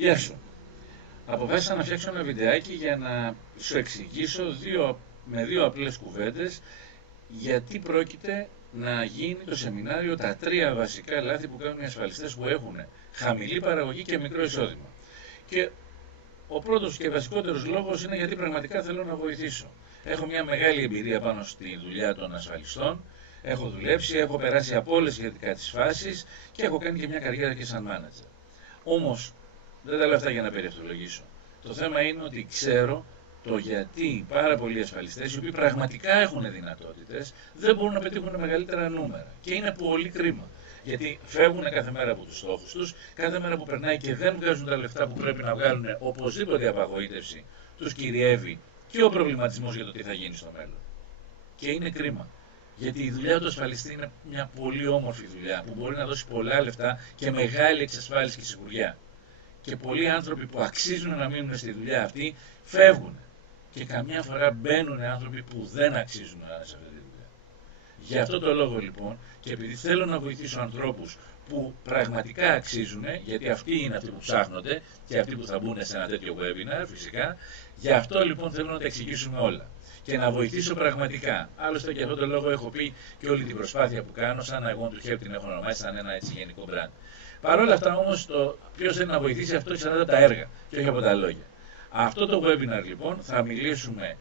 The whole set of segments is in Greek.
Γεια σου. Αποφάσισα να φτιάξω ένα βιντεάκι για να σου εξηγήσω με δύο απλές κουβέντες γιατί πρόκειται να γίνει το σεμινάριο τα τρία βασικά λάθη που κάνουν οι ασφαλιστές που έχουν χαμηλή παραγωγή και μικρό εισόδημα. Και ο πρώτος και βασικότερος λόγος είναι γιατί πραγματικά θέλω να βοηθήσω. Έχω μια μεγάλη εμπειρία πάνω στη δουλειά των ασφαλιστών. Έχω δουλέψει, έχω περάσει από όλες σχετικά τις φάσεις και έχω κάνει και μια καριέρα και σαν manager. Όμως, δεν τα λέω αυτά για να περιευτολογήσω. Το θέμα είναι ότι ξέρω το γιατί πάρα πολλοί ασφαλιστές, οι οποίοι πραγματικά έχουν δυνατότητες, δεν μπορούν να πετύχουν μεγαλύτερα νούμερα. Και είναι πολύ κρίμα. Γιατί φεύγουν κάθε μέρα από τους στόχους τους, κάθε μέρα που περνάει και δεν βγάζουν τα λεφτά που πρέπει να βγάλουν, οπωσδήποτε η απαγοήτευση τους κυριεύει και ο προβληματισμός για το τι θα γίνει στο μέλλον. Και είναι κρίμα. Γιατί η δουλειά του ασφαλιστή είναι μια πολύ όμορφη δουλειά που μπορεί να δώσει πολλά λεφτά και μεγάλη εξασφάλιση και σιγουριά. Και πολλοί άνθρωποι που αξίζουν να μείνουν στη δουλειά αυτή φεύγουν. Και καμιά φορά μπαίνουν άνθρωποι που δεν αξίζουν να είναι σε αυτή τη δουλειά. Γι' αυτό το λόγο λοιπόν, και επειδή θέλω να βοηθήσω ανθρώπους που πραγματικά αξίζουν, γιατί αυτοί είναι αυτοί που ψάχνονται και αυτοί που θα μπουν σε ένα τέτοιο webinar φυσικά, γι' αυτό λοιπόν θέλω να τα εξηγήσουμε όλα. Και να βοηθήσω πραγματικά. Άλλωστε και αυτόν τον λόγο έχω πει και όλη την προσπάθεια που κάνω, σαν I want to help την έχω ονομάσει, σαν ένα έτσι γενικό brand. Παρ' όλα αυτά όμως, το ποιος θέλει να βοηθήσει αυτό εξαρτάται από τα έργα και όχι από τα λόγια. Αυτό το webinar λοιπόν θα μιλήσουμε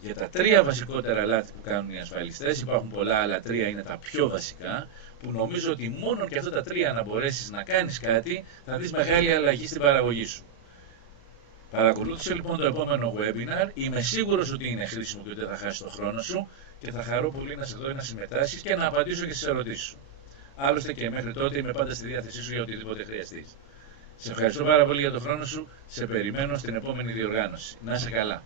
για τα τρία βασικότερα λάθη που κάνουν οι ασφαλιστές. Υπάρχουν πολλά, αλλά τρία είναι τα πιο βασικά, που νομίζω ότι μόνο και αυτά τα τρία να μπορέσεις να κάνεις κάτι, θα δεις μεγάλη αλλαγή στην παραγωγή σου. Παρακολούθησε λοιπόν το επόμενο webinar. Είμαι σίγουρος ότι είναι χρήσιμο και ότι δεν θα χάσεις το χρόνο σου και θα χαρώ πολύ να σε δω να συμμετάσχεις και να απαντήσω και στις ερωτήσεις σου. Άλλωστε και μέχρι τότε είμαι πάντα στη διάθεσή σου για οτιδήποτε χρειαστείς. Σε ευχαριστώ πάρα πολύ για τον χρόνο σου. Σε περιμένω στην επόμενη διοργάνωση. Να είσαι καλά.